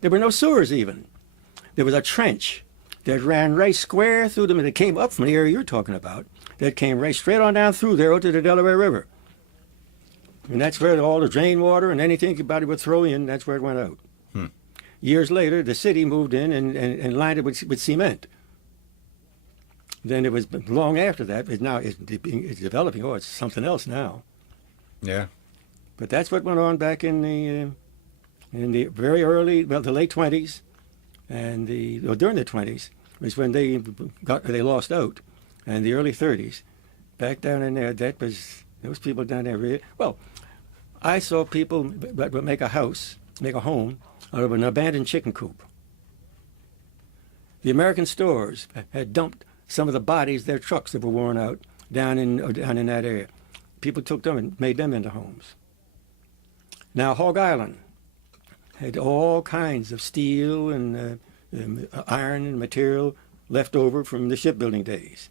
There were no sewers even. There was a trench that ran right square through them, and it came up from the area you're talking about. That came right straight on down through there to the Delaware River. And that's where all the drain water and anything anybody would throw in, that's where it went out. Years later, the city moved in and lined it with cement. Then it was long after that, but now it's developing. Oh, it's something else now. Yeah. But that's what went on back in the very early, well, the late 20s, and during the 20s was when they lost out, and the early 30s, back down in there. Those people down there really well. I saw people that would make a home out of an abandoned chicken coop. The American stores had dumped some of the bodies, their trucks that were worn out, down in that area. People took them and made them into homes. Now, Hog Island had all kinds of steel and iron and material left over from the shipbuilding days.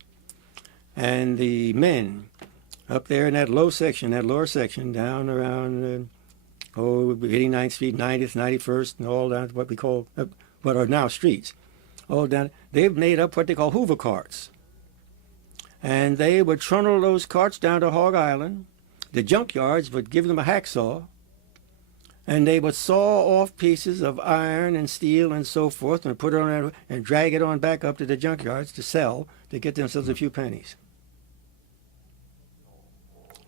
And the men up there in that lower section, down around 89th Street, 90th, 91st, and all down to what we call, what are now streets, all down, they've made up what they call Hoover carts. And they would trundle those carts down to Hog Island. The junkyards would give them a hacksaw, and they would saw off pieces of iron and steel and so forth and put it on and drag it on back up to the junkyards to sell, to get themselves a few pennies.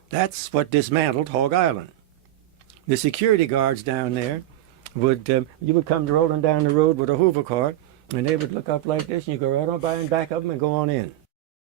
That's what dismantled Hog Island. The security guards down there you would come rolling down the road with a Hoover cart, and they would look up like this, and you go right on by and back of them and go on in.